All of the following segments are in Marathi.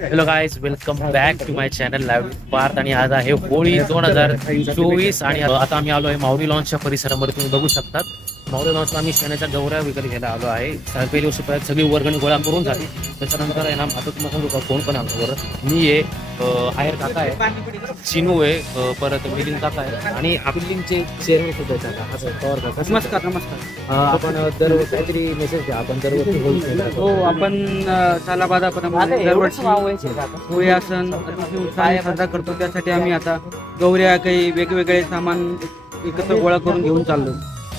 Hello guys, welcome back to my channel live Parth. आणि आज आहे होळी 2024 आणि आता आम्ही आलो आहे माऊली लॉन्चच्या परिसरामध्ये. तुम्ही बघू शकतात माऊली लॉन्चला आम्ही शेणाच्या गौऱ्या विकत घ्यायला आलो आहे. पहिली वर्ष परत सगळी वर्गणी गोळा करून झाली. त्याच्यानंतर आहे ना, आता तुम्हाला सांगू का कोण पण आमच्याबरोबर मी आहे, आहेर काका आहे, चिनू आहे, परत मिलिंद काका आहे आणि बिल्डिंगचे चेअरमन सुद्धा आहेत पवार काका. नमस्कार नमस्कार. आपण दर काहीतरी मेसेज द्या. आपण दरवर्षी होळी हो, आपण सालाबादाप्रमाणे दरवर्षी होळी सण अतिशय उत्साहाने साजरा करतो. त्यासाठी आम्ही आता गौऱ्या काही वेगवेगळे सामान एकत्र गोळा करून घेऊन चाललो.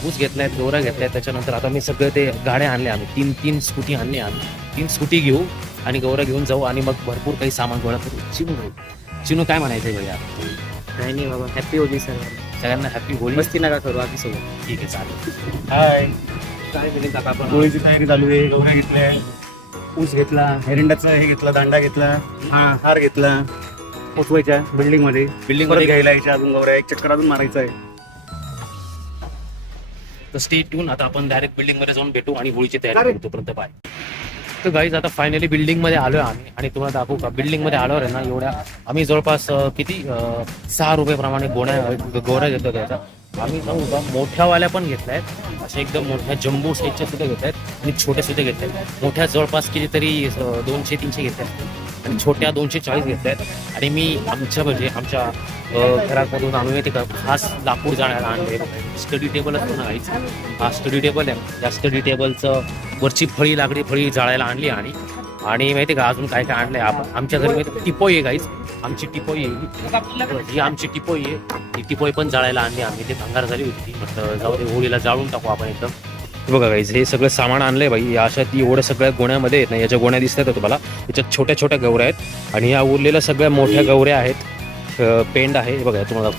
ऊस घेतलाय, गौरा घेतलाय. त्याच्यानंतर आता मी सगळे ते गाड्या आणल्या. आम्ही तीन स्कूटी आणली. आम्ही 3 स्कूटी घेऊ आणि गौरा घेऊन जाऊ आणि मग भरपूर काही सामान गोळा करू. चिनू काय म्हणायचंय भैया? काही नाही बाबा, हॅपी होळी सगळ्यांना हॅपी होळी. मस्ती नका करू आधी सोबत. ठीक आहे, चालेल. हाय, काय मिळेल काका? आपण होळीची तयारी चालू आहे. गौऱ्या घेतल्या, ऊस घेतला, एरंडाचा हे घेतला, दांडा घेतला, हार घेतला. पोचवायच्या बिल्डिंग मध्ये घ्यायला यायच्या. अजून गौऱ्या एक चक्कर अजून मारायचा आहे. तर स्टे ट्यून. आता आपण डायरेक्ट बिल्डिंग मध्ये जाऊन भेटू आणि होळीची तयारी करू. तोपर्यंत बाय. तर गाईज, आता फायनली बिल्डिंग मध्ये आलोय आम्ही आणि तुम्हाला दाखवू का बिल्डिंग मध्ये आल्यावर आहे ना, एवढ्या आम्ही जवळपास किती 6 रुपये प्रमाणे गोऱ्या घेतो. त्याचा आम्ही सांगू का मोठ्यावाल्या पण घेतल्यात, अशा एकदम मोठ्या जम्बो साईजच्या सुद्धा घेतल्यात आणि छोट्या सुद्धा घेतल्यात. मोठ्या जवळपास कितीतरी 200-300 घेतल्यात आणि छोट्या 240 घेतल्यात. आणि मी आमच्या घरामधून आणून येते का खास लाकूड जाळायला आणले. स्टडी टेबल असतो ना गाईच, हा स्टडी टेबल आहे. या स्टडी टेबलचं वरची लाकडी फळी जाळायला आणली. आणि माहिती का अजून काय काय आणलंय आपण आमच्या घरी माहिती. टिपोई आहे गाईच, आमची टिपोई आहे ही आमची टिपोई आहे. ही टिपोई पण जाळायला आणली आम्ही. ते भंगार झाली होती ती, म्हटलं जाऊ दे होळीला जाळून टाकू आपण एकदम. बघा गाईज, हे सगळं सामान आणलंय बाई. या अशा ती एवढ्या सगळ्या गोण्यामध्ये आहेत ना, याच्या गोण्या दिसतात तुम्हाला. याच्यात छोट्या छोट्या गौऱ्या आहेत आणि या उरलेल्या सगळ्या मोठ्या गौऱ्या आहेत. पेंड आहे बघा तुम्हाला.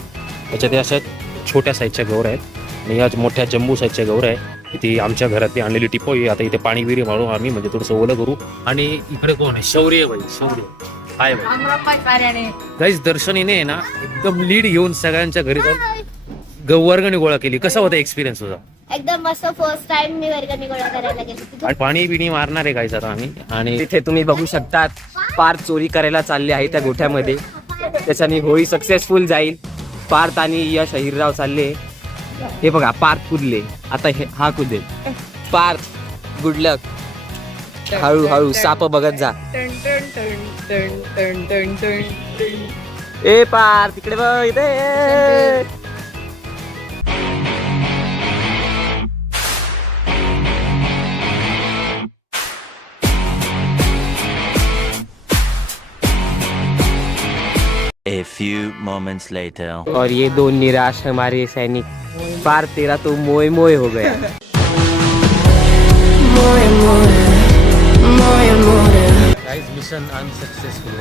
याच्यात अशा छोट्या साईजच्या गौऱ्या आहेत आणि या मोठ्या जम्बू साईजच्या गौऱ्या आहेत. ती आमच्या घरातली आणलेली टिपोई. आता इथे पाणी विरी मारू आम्ही, म्हणजे थोडंसं ओलं करू. आणि इकडे कोण आहे? शौर्य बाई, शौर्य काय बाई. गाईज, दर्शनीने आहे ना एकदम लीड घेऊन सगळ्यांच्या घरी जाऊन वर्गणी गोळा केली. कसा होता एक्सपिरियन्स तुझा? एकदम मस्त. फर्स्ट टाइम मी वर्गणी गोळा करायला गेले. आणि पाणी बिणी मारणार आहे गाईज आता आम्ही. आणि तिथे तुम्ही बघू शकतात पार्थ चोरी करायला चालले आहे त्या गोठ्यामध्ये. त्याच्याने होळी सक्सेसफुल जाईल. पार्थ आणि यश हिरराव चालले. हे बघा, पार्थ कुदले. आता हा कुदेल. पार्थ, गुड लक. हळूहळू साप बघत जा. ए पार्थ, तिकडे बघ इथे. A few moments later. और ये 2 निराश हमारे सैनिक. पार तेरा तो मोय मोय हो गया. Guys, mission unsuccessful.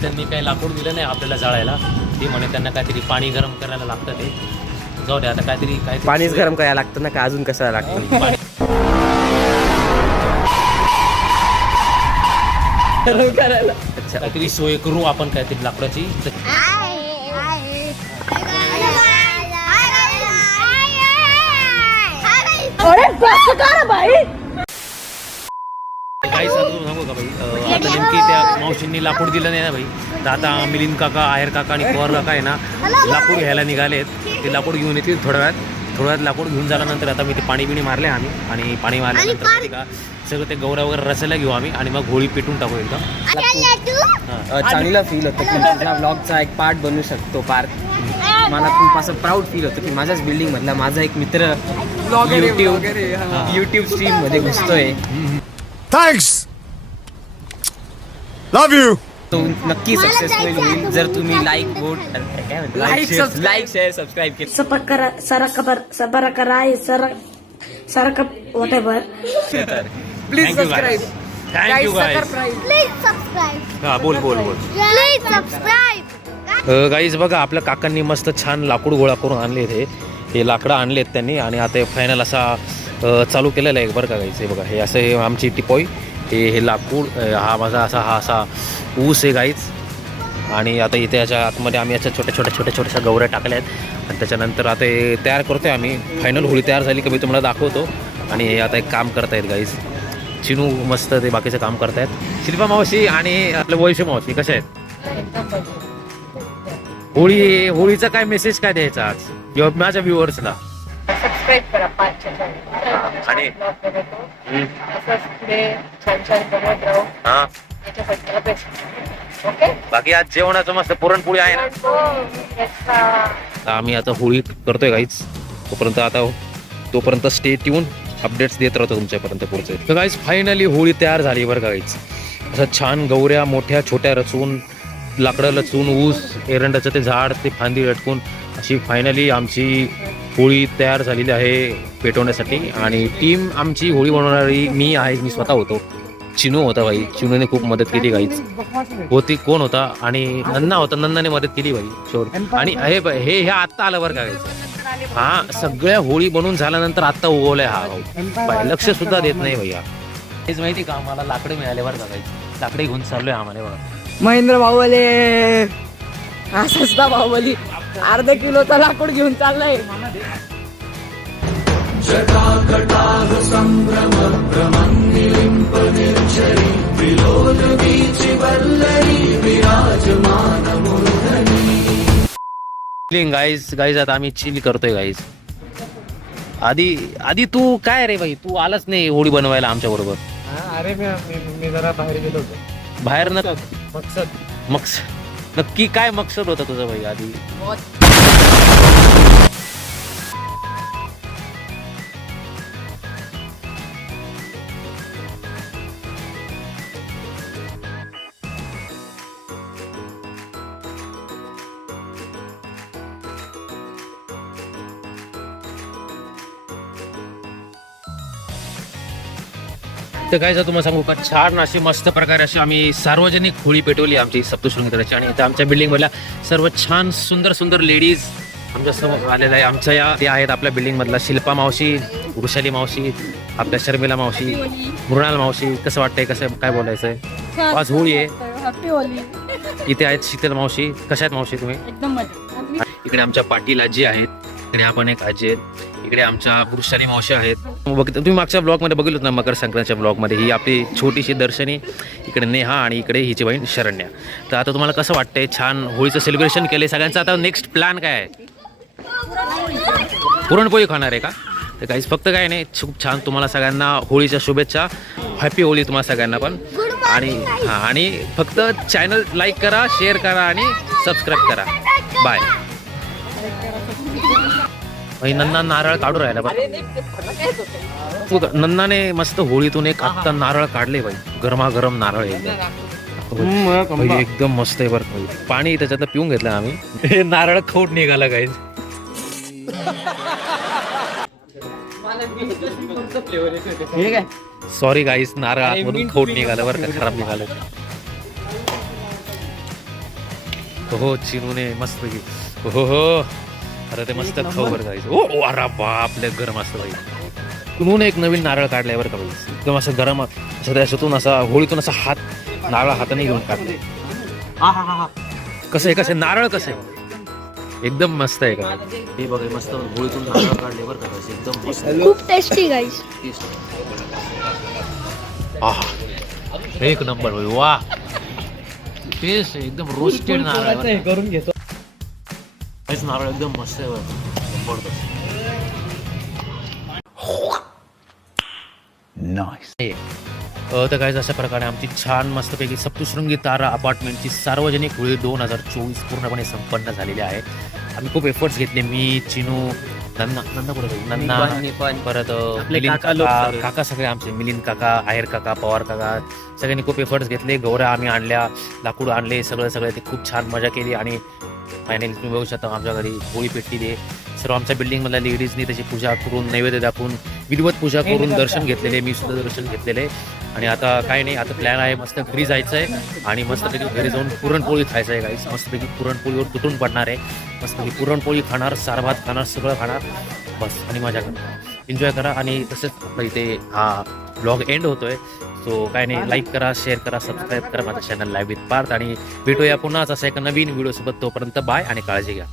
त्यांनी काही लाकूड दिलं नाही आपल्याला जाळायला. ते म्हणे त्यांना काहीतरी पाणी गरम करायला लागतं. ते जाऊ दे आता, काहीतरी पाणीच गरम करायला लागतं ना, का अजून कशाला लागतं? काहीतरी सोय करू आपण, काहीतरी लाकडाची. काही सांगू का भाई, आता नेमकी त्या मावशींनी लाकूड दिलं नाही ना भाई. तर आता मिलिंद काका, आहेर काका आणि पवार काका आहे ना लाकूड घ्यायला निघालेत. ते लाकूड घेऊन येतील थोड्या वेळात लाकूड घेऊन झाल्यानंतर आता मी ते पाणी बिणी मारले आम्ही. आणि पाणी मारल्यानंतर माहिती का सगळं ते गौरा वगैरे रसायला घेऊ आम्ही आणि मग होळी पेटून टाकू एकदम. चांगला फील होतं की माझ्या ब्लॉगचा एक पार्ट बनू शकतो. पार्ट मला खूप असं प्राऊड फील होतं की माझ्याच बिल्डिंग मधला माझा एक मित्र युट्यूब स्ट्रीम मध्ये घुसतोय. Thanks, love you. तो नक्की सक्सेसफुल होईल जर तुम्ही लाईक शेअर सबस्क्राईब केलं. Please subscribe. Thank you guys. Please subscribe. हा, बोल. Please subscribe. गाईज, बघा आपल्या काकांनी मस्त छान लाकूड गोळा करून आणले. हे लाकडं आणलेत त्यांनी आणि आता फायनल असा चालू केलेला आहे बरं का गाईज. हे बघा, हे असं हे आमची टिपोई, हे लाकूड, हा माझा असा ऊस आहे गाईज. आणि आता इथे याच्या आतमध्ये आम्ही याच्या छोट्याशा गौऱ्या टाकल्या आहेत आणि त्याच्यानंतर आता हे तयार करतोय आम्ही. फायनल होळी तयार झाली की मी तुम्हाला दाखवतो. आणि हे आता एक काम करतायत गाईज. चिनू मस्त ते बाकीचं काम करतायत. शिल्पा मावशी आणि आपलं वैशू मावशी कशा आहेत? होळीचा काय मेसेज काय द्यायचा आज माझ्या व्ह्युअर्सला? सबस्क्राईब करा 5च्या चॅनल आणि असंच पुढे छान छान बनवत राहू. हा याच्यासाठी मला बेस्ट. ओके. बाकी आज जेवणाचं मस्त पुरणपोळी आहे ना. आम्ही आता होळी करतोय गाईज. तोपर्यंत स्टे ट्यून, अपडेट्स देत राहतो तुमच्यापर्यंत पुढचे. तर गाईज फायनली होळी तयार झाली बरं गाईज. असं छान गौऱ्या मोठ्या छोट्या रचून, लाकडं रचून, ऊस एरंडाचं ते झाड ते फांदी लटकून अशी फायनली आमची होळी तयार झालेली आहे पेटवण्यासाठी. आणि टीम आमची होळी बनवणारी मी स्वतः होतो. चिनू होता भाई, चिनूने खूप मदत केली गाईच. होती कोण होता आणि नन्ना होता, नन्नाने मदत केली भाई शोर. आणि हे आत्ता आलं बरं का गाईच. हा सगळ्या होळी बनवून झाल्यानंतर आत्ता उगवलाय हा भाऊ. लक्ष सुद्धा देत नाही भैया. हेच माहिती का आम्हाला लाकडे मिळाले बरं का गाईच. लाकडे घेऊन चाललोय आम्हाला बघा. महेंद्र बाहुबली असाच ना बाहुबली अर्धा किलोचा लाकूड घेऊन चाललाय. गाईज आता आम्ही चिल करतोय गाईज. आधी तू काय रे भाई, तू आलाच नाही होळी बनवायला आमच्या बरोबर. अरे मी जरा बाहेर गेलो होतो. बाहेर मकसद नक्की काय मकसद होता तुझं भाई आधी? तर काय तुम्हाला सांगू का, छान अशी मस्त प्रकारे अशी आम्ही सार्वजनिक होळी पेटवली आमची सप्तशृंगीची. आणि इथं आमच्या बिल्डिंग मधल्या सर्व छान सुंदर लेडीज आमच्या समोर आलेल्या आहे. आमच्या या आहेत आपल्या बिल्डिंग मधला शिल्पा मावशी, वृषाली मावशी, आपल्या शर्मिला मावशी, मृणाल मावशी. कसं वाटतंय, कसं काय बोलायचंय? आज होळी आहे. इथे आहेत शीतल मावशी. कशा आहेत मावशी तुम्ही? इकडे आमच्या पाटील आजी आहेत. इकडे आपण एक आजी आहेत. इकडे आमच्या वृषाली मावशी आहेत. तुम्ही मागच्या ब्लॉग मध्ये बघितलं ना, मकर संक्रांतीच्या ब्लॉग मध्ये. ही आपली छोटीशी दर्शनी, इकडे नेहा आणि इकडे हिची बहीण शरण्या. तर आता तुम्हाला कसं वाटतंय? छान होळीचं सेलिब्रेशन केलंय सगळ्यांचं. आता नेक्स्ट प्लॅन काय आहे? पुरणपोळी खाणार आहे का? तर काहीच फक्त काय नाही, खूप छान. तुम्हाला सगळ्यांना होळीच्या शुभेच्छा. हॅपी होळी तुम्हाला सगळ्यांना पण. आणि फक्त चॅनल लाईक करा, शेअर करा आणि सबस्क्राईब करा. बाय. नन्ना नारळ काढू राहिला बघ. नन्नाने मस्त होळीतून एक आत्ता नारळ काढले बाई. गरमागरम नारळ एकदम मस्त आहे बरं. पाणी त्याच्यातलं पिऊन घेतलं आम्ही. हे नारळ खौट निघाला काही. सॉरी गाईस, नारळ आतमधून खौट निघालं बरं का, खराब निघालं. हो चिनूने मस्त हो अरे ते मस्त खाऊ बरं गाईस. ओ अरे बापले गरम असतं भाई. म्हणून एक नवीन नारळ काढलाय बरं का भाई. एकदम असं गरम असं त्याच्यातून असा होळीतून असा नारळ हाताने घेऊन काढले. कसं आहे, कसं नारळ कसं आहे? एकदम मस्त आहे का हे बघा. मस्त होळीतून नारळ काढले बरं का, एकदम मस्त, खूप टेस्टी गाईस. एक नंबर भाई. वा टेस्ट एकदम रोस्टेड नारळ करून घेतो. नारळ एकदम मस्त आहे तर काय अशा प्रकारे आमची छान मस्तपैकी सप्तशृंगी तारा अपार्टमेंटची सार्वजनिक होळी 2024 पूर्णपणे संपन्न झालेली आहे. आम्ही खूप एफर्ट्स घेतले. मी, चिनू, नन्ना परत मिलिंद काका सगळे आमचे, मिलिंद काका, आहेर काका, पवार काका, सगळ्यांनी खूप एफर्ट्स घेतले. गौऱ्या आम्ही आणल्या, लाकूड आणले, सगळे ते खूप छान मजा केली. आणि फायनली तुम्ही बघू शकता आमच्या घरी होळी पेटलेली आहे. सर्व आमच्या बिल्डिंगमधल्या लेडीजनी त्याची पूजा करून, नैवेद्य दाखवून, विधिवत पूजा करून दर्शन घेतलेले. मी सुद्धा दर्शन घेतलेले. आणि आता काय नाही, आता प्लॅन आहे मस्त घरी जायचं आहे आणि मस्तपैकी घरी जाऊन पुरणपोळी खायचं आहे गाईस. मस्तपैकी पुरणपोळीवर तुटून पडणार आहे. मस्तपैकी पुरणपोळी खाणार, सारभात खाणार, सगळं खाणार बस. आणि मजा करणार, एन्जॉय करा. आणि तसंच आपलं इथे हा ब्लॉग एंड होतोय. सो काय नाही, लाईक करा, शेअर करा, सबस्क्राईब करा माझं चॅनल लाईव्ह विथ पार्थ आणि भेटूया पुन्हाच असा एका नवीन व्हिडिओ सोबत. तोपर्यंत बाय आणि काळजी घ्या.